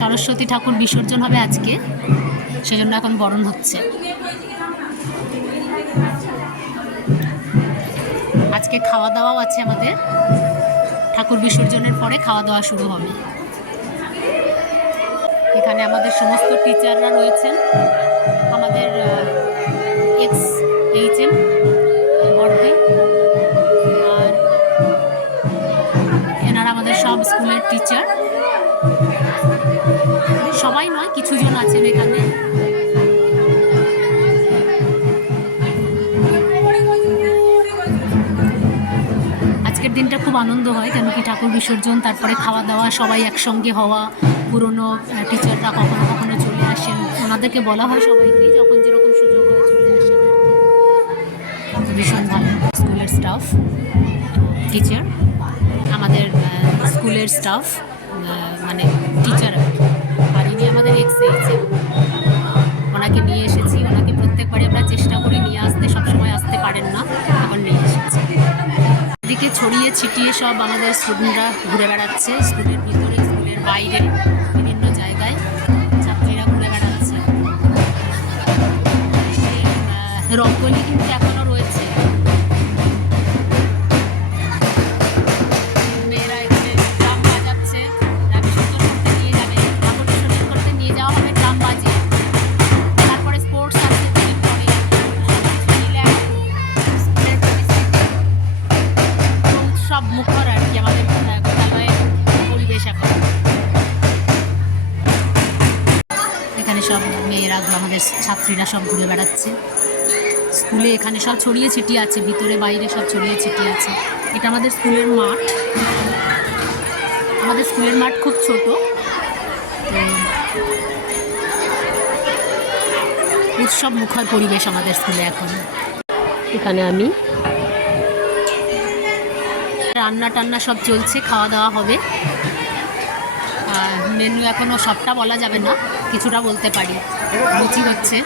সরস্বতী ঠাকুর বিসর্জন হবে আজকে, সেজন্য এখন বরণ হচ্ছে। আজকে খাওয়া দাওয়াও আছে আমাদের, ঠাকুর বিসর্জনের পরে খাওয়া দাওয়া শুরু হবে। এখানে আমাদের সমস্ত টিচাররা রয়েছেন, আমাদের এক্স এইচএম বর্দে, আর এনারা আমাদের সব স্কুলের টিচার। সবাই নয়, কিছুজন আছেন এখানে। আজকের দিনটা খুব আনন্দ হয়, কেন কি ঠাকুর বিসর্জন, তারপরে খাওয়া দাওয়া, সবাই একসঙ্গে হওয়া। পুরনো টিচাররা কখনো কখনো চলে আসেন, ওনাদেরকে বলা হয় সবাইকে যখন যেরকম সুযোগ হয় চলে আসেন। ভীষণ ভালো স্কুলের স্টাফ, টিচার, আমাদের স্কুলের স্টাফ, মানে টিচার। আর ইনি আমাদের এক্স এইচএম, ওনাকে নিয়ে এসেছি। ওনাকে প্রত্যেকবারই আমরা চেষ্টা করি নিয়ে আসতে, সবসময় আসতে পারেন না, এখন নিয়ে এসেছি। এদিকে ছড়িয়ে ছিটিয়ে সব আমাদের স্টুডেন্টরা ঘুরে বেড়াচ্ছে, স্কুলের ভিতরে, স্কুলের বাইরে, বিভিন্ন জায়গায় ছাত্রীরা ঘুরে বেড়াচ্ছে। রঙ্গোলি কিন্তু এখনও রয়েছে। মেয়েরা এখানে ড্রাম বাজাচ্ছে, বিসর্জন করতে নিয়ে যাবে, ঠাকুর বিসর্জন করতে নিয়ে যাওয়া হবে ড্রাম বাজিয়ে। তারপরে স্পোর্টস আছে দুদিন পরে, উৎসব মুখর আর কি আমাদের বিদ্যালয়ের পরিবেশ এখন। এখানে সব মেয়েরা, আমাদের ছাত্রীরা সব ঘুরে বেড়াচ্ছে স্কুলে। এখানে সব ছড়িয়ে ছিটিয়ে আছে, ভিতরে বাইরে সব ছড়িয়ে ছিটিয়ে আছে। এটা আমাদের স্কুলের মাঠ। আমাদের স্কুলের মাঠ খুব ছোট, উৎসব মুখর পরিবেশ আমাদের স্কুলে এখন। এখানে আমি রান্না টান্না সব চলছে, খাওয়া দাওয়া হবে। মেনু এখনও সবটা বলা যাবে না, কিছুটা বলতে পারি। লুচি হচ্ছে,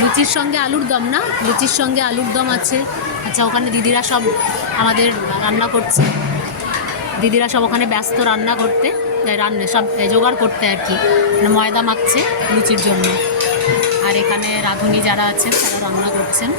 লুচির সঙ্গে আলুর দম, না লুচির সঙ্গে আলুর দম আছে। আচ্ছা, ওখানে দিদিরা সব আমাদের রান্না করছে, দিদিরা সব ওখানে ব্যস্ত রান্না করতে, সব জোগাড় করতে আর কি, ময়দা মাখছে লুচির জন্য। আর এখানে রাঁধুনি যারা আছেন তারা রান্না করছেন।